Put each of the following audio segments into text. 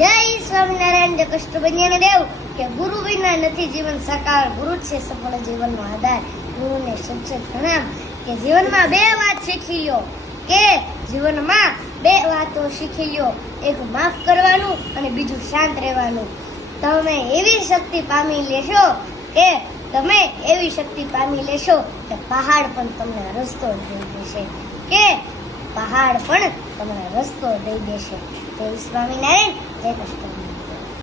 જય સ્વામિનારાયણ, જય બન્યાને દેવ. કે ગુરુ વિના નથી જીવન સાકાર. ગુરુ જ છે સફળ જીવનનો આધાર. ગુરુને સચ્ચે પ્રણામ. કે જીવનમાં બે વાત શીખી લ્યો. કે જીવનમાં બે વાતો શીખી લ્યો. એક માફ કરવાનું અને બીજું શાંત રહેવાનું. તમે એવી શક્તિ પામી લેશો કે તમે એવી શક્તિ પામી લેશો કે પહાડ પણ તમને રસ્તો દઈ દેશે. કે પહાડ પણ તમને રસ્તો દઈ દેશે. જય સ્વામિનારાયણ, જય કૃષ્ણ.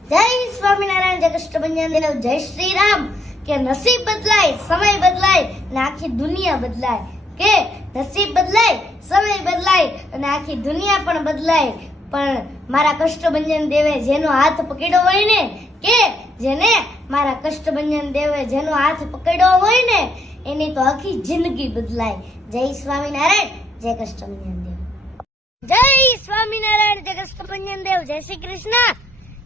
જય સ્વામિનારાયણ, જય કૃષ્ણ દેવ, જય શ્રી રામ કે નસીબ બદલાય, સમય બદલાય ને આખી દુનિયા બદલાય. કે નસીબ બદલાય, સમય બદલાય, અને આખી દુનિયા પણ બદલાય. પણ મારા કષ્ટભંજન દેવે જેનો હાથ પકડ્યો હોય ને, કે જેને મારા કષ્ટભંજન દેવે જેનો હાથ પકડ્યો હોય ને, એની તો આખી જિંદગી બદલાય. જય સ્વામિનારાયણ, જય કષ્ટભંજન દેવ. જય સ્વામિનારાયણ જગત દેવ. જય શ્રી કૃષ્ણ.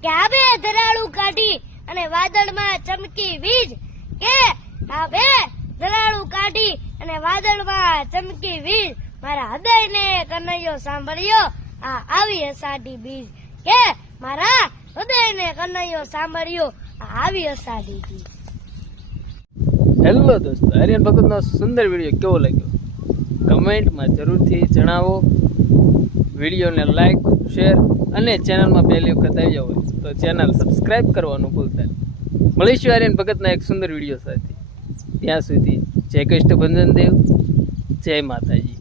કે આબે ધરાળું કાઢી અને વાદળમાં ચમકી વીજ. કે આબે ધરાળું કાઢી અને વાદળમાં ચમકી વીજ. મારા હૃદયને કનૈયો સાંભળ્યો. આ આવી અષાઢી બીજ. કે મારા હૃદયને કનૈયો સાંભળ્યો. આ આવી અષાઢી બીજ. હેલો દોસ્તો, આર્યન ભગતનો સુંદર વીડિયો કેવો લાગ્યો? કમેન્ટમાં જરૂરથી જણાવો. વિડીયોને લાઇક શેર અને ચેનલમાં પહેલી વખત આવ્યા હોય તો ચેનલ સબસ્ક્રાઈબ કરવાનું ભૂલતા મળીશું આર્યન ભગતના એક સુંદર વીડિયો સાથે. ત્યાં સુધી જય કૃષ્ણ ભંજન દેવ, જય માતાજી.